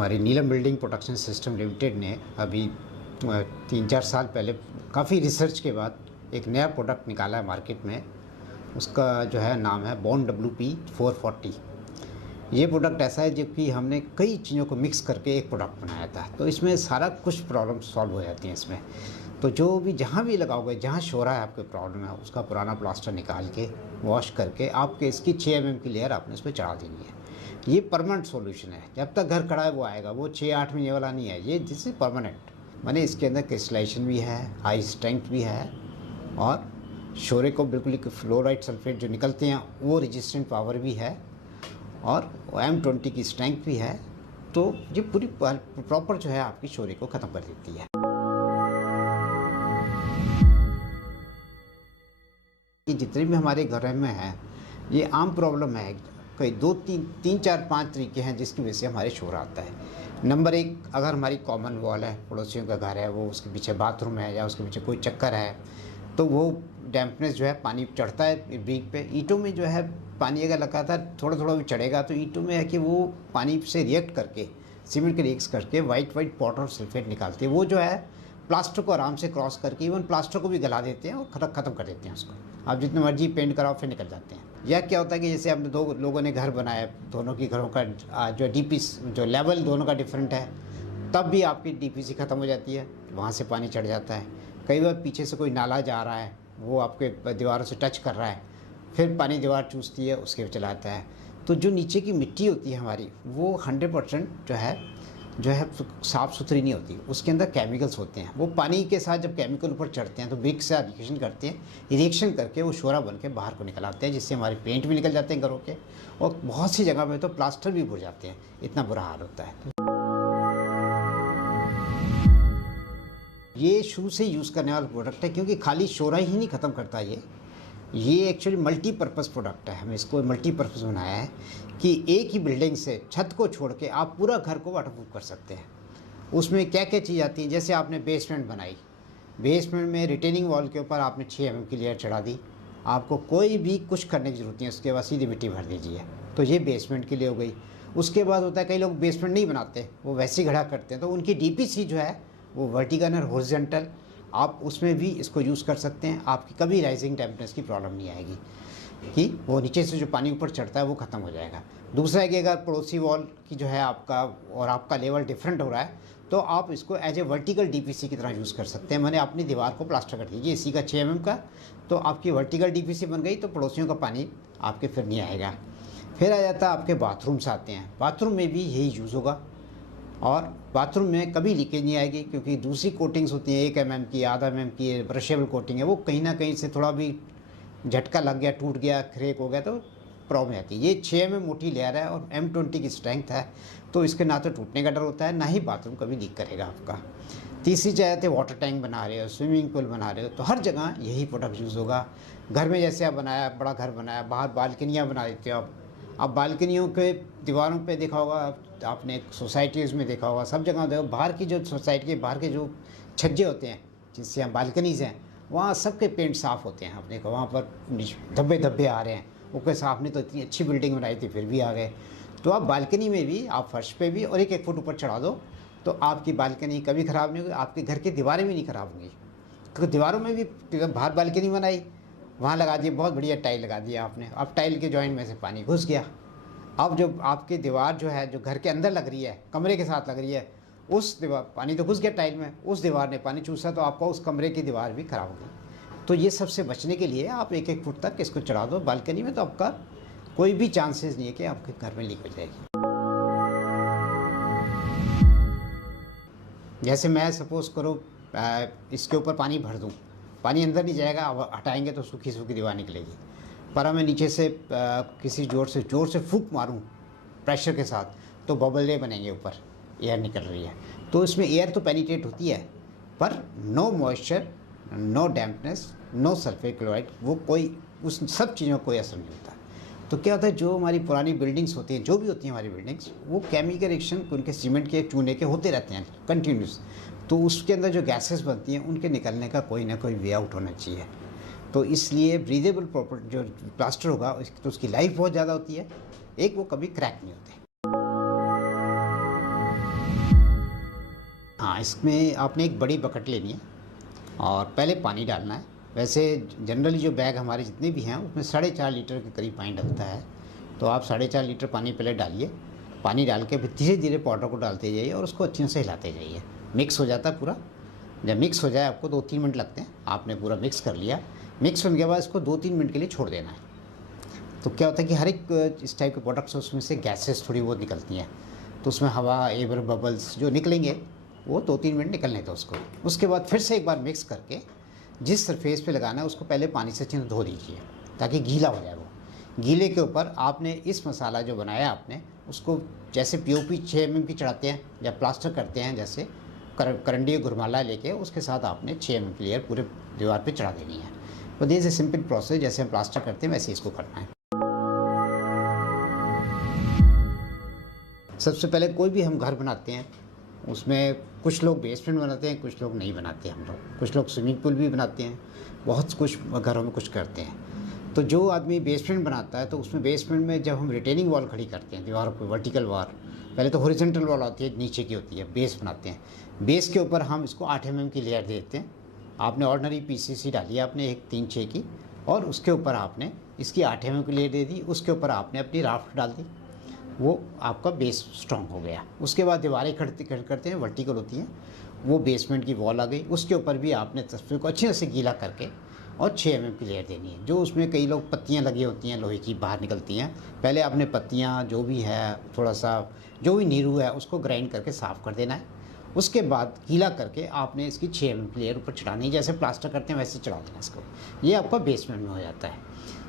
हमारी नीलम building protection system limited ने अभी 3-4 साल पहले काफ़ी रिसर्च के बाद एक नया प्रोडक्ट निकाला है मार्केट में। उसका जो है नाम है बॉन्ड WP440। ये प्रोडक्ट ऐसा है जो कि हमने कई चीज़ों को मिक्स करके एक प्रोडक्ट बनाया था, तो इसमें सारा कुछ प्रॉब्लम सॉल्व हो जाती हैं इसमें। तो जो भी जहाँ भी लगाओगे, जहाँ शोरा है आपके प्रॉब्लम है, उसका पुराना प्लास्टर निकाल के वॉश करके आपके इसकी 6 mm की लेयर आपने इस पर चढ़ा देनी है। ये परमानेंट सॉल्यूशन है, जब तक घर खड़ा है वो आएगा, वो 6-8 महीने वाला नहीं है। ये दिस इज परमानेंट, माने इसके अंदर क्रिस्टलाइजेशन भी है, हाई स्ट्रेंथ भी है और शोरे को बिल्कुल फ्लोराइड सल्फेट जो निकलते हैं वो रेजिस्टेंट पावर भी है और M20 की स्ट्रेंथ भी है। तो ये पूरी प्रॉपर जो है आपकी शोरे को ख़त्म कर देती है। कि जितने भी हमारे घर में हैं ये आम प्रॉब्लम है, कई 2-3-4-5 तरीके हैं जिसकी वजह से हमारे शोर आता है। नंबर 1, अगर हमारी कॉमन वॉल है, पड़ोसियों का घर है, वो उसके पीछे बाथरूम है या उसके पीछे कोई चक्कर है, तो वो डैम्पनेस जो है, पानी चढ़ता है ब्रिक पे। ईंटों में जो है पानी अगर लगातार थोड़ा थोड़ा भी चढ़ेगा तो ईंटों में है कि वो पानी से रिएक्ट करके, सीमेंट के रिएक्ट करके वाइट पाउडर और सल्फेट निकालती है। वो जो है प्लास्टर को आराम से क्रॉस करके इवन प्लास्टर को भी गला देते हैं और ख़त्म कर देते हैं उसको। आप जितने मर्जी पेंट कराओ फिर निकल जाते हैं। या क्या होता है कि जैसे आपने 2 लोगों ने घर बनाया, दोनों की घरों का जो DP जो लेवल दोनों का डिफरेंट है, तब भी आपकी DPC ख़त्म हो जाती है, वहाँ से पानी चढ़ जाता है। कई बार पीछे से कोई नाला जा रहा है, वो आपके दीवारों से टच कर रहा है, फिर पानी दीवार चूसती है, उसके चला आता है। तो जो नीचे की मिट्टी होती है हमारी, वो 100% जो है साफ़ सुथरी नहीं होती, उसके अंदर केमिकल्स होते हैं। वो पानी के साथ जब केमिकल ऊपर चढ़ते हैं तो ब्रिक से रिएक्शन करते हैं, रिएक्शन करके वो शोरा बन के बाहर को निकल आते हैं, जिससे हमारे पेंट भी निकल जाते हैं घरों के और बहुत सी जगह पे तो प्लास्टर भी भुर जाते हैं, इतना बुरा हाल होता है। ये शुरू से यूज़ करने वाला प्रोडक्ट है, क्योंकि खाली शोरा ही नहीं ख़त्म करता ये एक्चुअली मल्टीपर्पज़ प्रोडक्ट है। हमने इसको मल्टीपर्पज़ बनाया है कि एक ही बिल्डिंग से छत को छोड़ के आप पूरा घर को वाटरप्रूफ कर सकते हैं। उसमें क्या क्या चीज़ आती है, जैसे आपने बेसमेंट बनाई, बेसमेंट में रिटेनिंग वॉल के ऊपर आपने 6 mm की लेयर चढ़ा दी, आपको कोई भी कुछ करने की ज़रूरत नहीं है, उसके बाद सीधी मिट्टी भर दीजिए, तो ये बेसमेंट के लिए हो गई। उसके बाद होता है कई लोग बेसमेंट नहीं बनाते, वो वैसे ही खड़ा करते हैं, तो उनकी DPC जो है वो वर्टिकल और हॉरिजॉन्टल, आप उसमें भी इसको यूज़ कर सकते हैं। आपकी कभी राइजिंग टेम्परेचर की प्रॉब्लम नहीं आएगी कि वो नीचे से जो पानी ऊपर चढ़ता है वो ख़त्म हो जाएगा। दूसरा है कि अगर पड़ोसी वॉल की जो है आपका और आपका लेवल डिफरेंट हो रहा है, तो आप इसको एज ए वर्टिकल DPC की तरह यूज़ कर सकते हैं। मैंने अपनी दीवार को प्लास्टर कर दीजिए इसी का 6 mm का, तो आपकी वर्टिकल DPC बन गई, तो पड़ोसियों का पानी आपके फिर नहीं आएगा। फिर आ जाता है आपके बाथरूम्स आते हैं, बाथरूम में भी यही यूज़ होगा और बाथरूम में कभी लीकेज नहीं आएगी, क्योंकि दूसरी कोटिंग्स होती हैं 1 mm की, आधा mm की ब्रशेबल कोटिंग है, वो कहीं ना कहीं से थोड़ा भी झटका लग गया, टूट गया, क्रैक हो गया तो प्रॉब्लम आती है। ये 6 mm मोटी लेयर है और M20 की स्ट्रेंथ है, तो इसके ना तो टूटने का डर होता है, ना ही बाथरूम कभी लीक करेगा आपका। तीसरी चाहते वाटर टैंक बना रहे हो, स्विमिंग पूल बना रहे हो, तो हर जगह यही प्रोडक्ट यूज़ होगा। घर में जैसे आप बनाया, बड़ा घर बनाया, बाहर बालकनियाँ बना देते हो आप बालकनियों के दीवारों पे देखा होगा आपने, सोसाइटीज़ में देखा होगा, सब जगह देखो, बाहर की जो सोसाइटी के बाहर के जो छज्जे होते हैं जिससे हम बालकनीज़ हैं, वहाँ सबके पेंट साफ़ होते हैं। आपने कहा वहाँ पर धब्बे आ रहे हैं, वो कैसे आपने तो इतनी अच्छी बिल्डिंग बनाई थी फिर भी आ गए। तो आप बालकनी में भी, आप फर्श पे भी और 1-1 फुट ऊपर चढ़ा दो, तो आपकी बालकनी कभी ख़राब नहीं होगी, आपके घर की दीवारें भी नहीं ख़राब होंगी। क्योंकि दीवारों में भी बाहर बालकनी बनाई, वहाँ लगा दिए, बहुत बढ़िया टाइल लगा दिया आपने, अब टाइल के जॉइंट में से पानी घुस गया। अब जो आपकी दीवार जो है, जो घर के अंदर लग रही है, कमरे के साथ लग रही है, उस दीवार पानी तो घुस गया टाइल में, उस दीवार ने पानी चूसा, तो आपका उस कमरे की दीवार भी ख़राब हो गई। तो ये सबसे बचने के लिए आप 1-1 फुट तक इसको चढ़ा दो बालकनी में, तो आपका कोई भी चांसेस नहीं है कि आपके घर में लीक हो जाएगी। जैसे मैं सपोज़ करो इसके ऊपर पानी भर दूँ, पानी अंदर नहीं जाएगा, अब हटाएंगे तो सूखी सूखी दीवार निकलेगी। पर मैं नीचे से किसी ज़ोर से फूंक मारूं प्रेशर के साथ, तो बबल बनेंगे, ऊपर एयर निकल रही है, तो इसमें एयर तो पेनिट्रेट होती है, पर no moisture, no dampness, no sulphate chloride, वो कोई उस सब चीज़ों का कोई असर नहीं होता। तो क्या होता है, जो हमारी पुरानी बिल्डिंग्स होती हैं, जो भी होती हैं हमारी बिल्डिंग्स, वो केमिकल रिएक्शन उनके सीमेंट के, चूने के होते रहते हैं कंटिन्यूस, तो उसके अंदर जो गैसेस बनती हैं उनके निकलने का कोई ना कोई वे आउट होना चाहिए। तो इसलिए ब्रीदेबल प्रॉपर्टी जो प्लास्टर होगा, तो उसकी लाइफ बहुत ज़्यादा होती है, एक वो कभी क्रैक नहीं होते। हाँ, इसमें आपने एक बड़ी बकेट लेनी है और पहले पानी डालना है। वैसे जनरली जो बैग हमारे जितने भी हैं उसमें 4.5 लीटर के करीब पानी डलता है, तो आप 4.5 लीटर पानी पहले डालिए। पानी डाल के फिर धीरे धीरे पाउडर को डालते जाइए और उसको अच्छे से हिलाते जाइए। मिक्स हो जाता है पूरा। जब मिक्स हो जाए, आपको 2-3 मिनट लगते हैं, आपने पूरा मिक्स कर लिया। मिक्स होने के बाद इसको 2-3 मिनट के लिए छोड़ देना है। तो क्या होता है कि हर एक इस टाइप के प्रोडक्ट्स उसमें से गैसेस थोड़ी बहुत निकलती हैं, तो उसमें हवा, एयर बबल्स जो निकलेंगे वो 2-3 मिनट निकलने दो उसको। उसके बाद फिर से एक बार मिक्स करके जिस सरफेस पे लगाना है उसको पहले पानी से अच्छे से धो दीजिए ताकि गीला हो जाए। वो गीले के ऊपर आपने इस मसाला जो बनाया आपने उसको जैसे पीओपी 6 mm की चढ़ाते हैं या प्लास्टर करते हैं, जैसे करंडी घुरमाला लेके उसके साथ आपने 6 mm की लेयर पूरे दीवार पे चढ़ा देनी है। तो दिस इज सिंपल प्रोसेस, जैसे हम प्लास्टर करते हैं वैसे इसको करना है। सबसे पहले कोई भी हम घर बनाते हैं उसमें कुछ लोग बेसमेंट बनाते हैं, कुछ लोग नहीं बनाते। हम लोग कुछ लोग स्विमिंग पूल भी बनाते हैं, बहुत कुछ घरों में कुछ करते हैं। तो जो आदमी बेसमेंट बनाता है तो उसमें बेसमेंट में जब हम रिटेनिंग वॉल खड़ी करते हैं दीवारों पर, वर्टिकल वॉल, पहले तो हॉरिजॉन्टल वॉल आती है, नीचे की होती है, बेस बनाते हैं। बेस के ऊपर हम इसको 8 mm की लेयर देते हैं। आपने ऑर्डनरी PCC डाली है आपने एक 3-6 की, और उसके ऊपर आपने इसकी 8 mm की लेयर दे दी। उसके ऊपर आपने अपनी राफ्ट डाल दी, वो आपका बेस स्ट्रॉन्ग हो गया। उसके बाद दीवारें करते हैं, वर्टिकल होती हैं, वो बेसमेंट की वॉल आ गई। उसके ऊपर भी आपने तस्वीर को अच्छे से गीला करके और 6 mm की लेयर देनी है। जो उसमें कई लोग पत्तियां लगी होती हैं लोहे की बाहर निकलती हैं, पहले आपने पत्तियां जो भी है, थोड़ा सा जो भी नीरू है उसको ग्राइंड करके साफ़ कर देना है। उसके बाद गीला करके आपने इसकी 6 mm की लेयर ऊपर चढ़ानी है, जैसे प्लास्टर करते हैं वैसे चढ़ा देना इसको। ये आपका बेसमेंट में हो जाता है।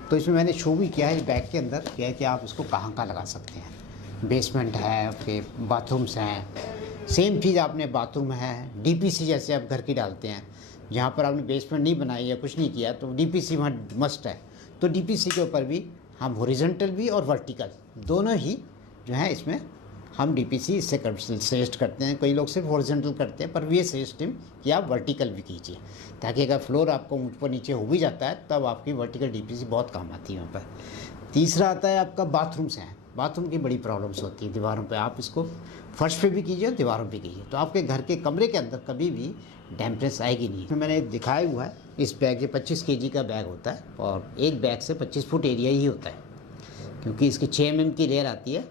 तो इसमें मैंने शो भी किया है इस बैग के अंदर, क्या है कि आप इसको कहाँ कहाँ लगा सकते हैं। बेसमेंट है, आपके बाथरूम्स हैं, सेम चीज़ आपने बाथरूम है, DPC जैसे आप घर की डालते हैं, जहाँ पर आपने बेसमेंट नहीं बनाई या कुछ नहीं किया तो DPC वहाँ मस्ट है। तो DPC के ऊपर भी हम हॉरिजॉन्टल भी और वर्टिकल दोनों ही जो है इसमें हम DPC इससे सजेस्ट करते हैं। कई लोग सिर्फ हॉरिजॉन्टल करते हैं, पर ये सजेस्ट कि आप वर्टिकल भी कीजिए, ताकि अगर फ्लोर आपको ऊपर नीचे हो भी जाता है तब आपकी वर्टिकल DPC बहुत काम आती है वहाँ पर। तीसरा आता है आपका बाथरूम्स हैं। बाथरूम की बड़ी प्रॉब्लम्स होती है दीवारों पे, आप इसको फर्श पे भी कीजिए और दीवारों पे कीजिए, तो आपके घर के कमरे के अंदर कभी भी डैम्पनेस आएगी नहीं। तो मैंने दिखाया हुआ है इस बैग, ये 25 kg का बैग होता है और एक बैग से 25 फुट एरिया ही होता है, क्योंकि इसकी 6 mm की लेयर आती है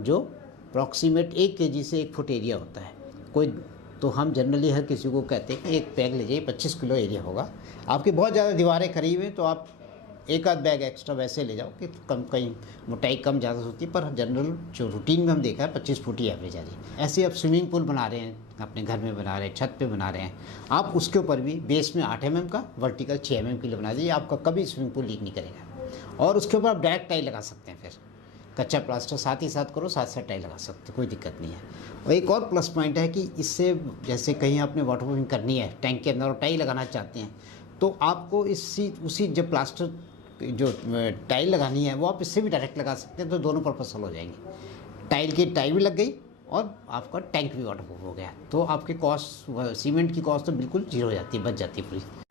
जो अप्रॉक्सीमेट 1 kg से 1 फुट एरिया होता है। कोई तो हम जनरली हर किसी को कहते हैं कि एक बैग ले जाइए, 25 किलो एरिया होगा। आपकी बहुत ज़्यादा दीवारें करीब हैं तो आप एक आध बैग एक्स्ट्रा वैसे ले जाओ कि कम कहीं मोटाई कम ज़्यादा होती है, पर जनरल जो रूटीन में हम देखा है 25 फुट ही एवरेज आ रही है। ऐसे आप स्विमिंग पूल बना रहे हैं, अपने घर में बना रहे हैं, छत पे बना रहे हैं, आप उसके ऊपर भी बेस में 8 mm का, वर्टिकल 6 mm की बना दीजिए, आपका कभी स्विमिंग पूल लीक नहीं करेगा। और उसके ऊपर आप डायरेक्ट टाइल लगा सकते हैं, फिर कच्चा प्लास्टर साथ ही साथ करो, साथ साथ टाइल लगा सकते हैं, कोई दिक्कत नहीं है। और एक और प्लस पॉइंट है कि इससे जैसे कहीं आपने वाटर प्रूफिंग करनी है टैंक के अंदर और टाइल लगाना चाहते हैं, तो आपको उसी जब प्लास्टर जो टाइल लगानी है वो आप इससे भी डायरेक्ट लगा सकते हैं, तो दोनों पर्पस हल हो जाएंगे। टाइल भी लग गई और आपका टैंक भी वाटर प्रूफ हो गया, तो आपके कॉस्ट, सीमेंट की कॉस्ट तो बिल्कुल जीरो हो जाती है, बच जाती है पूरी।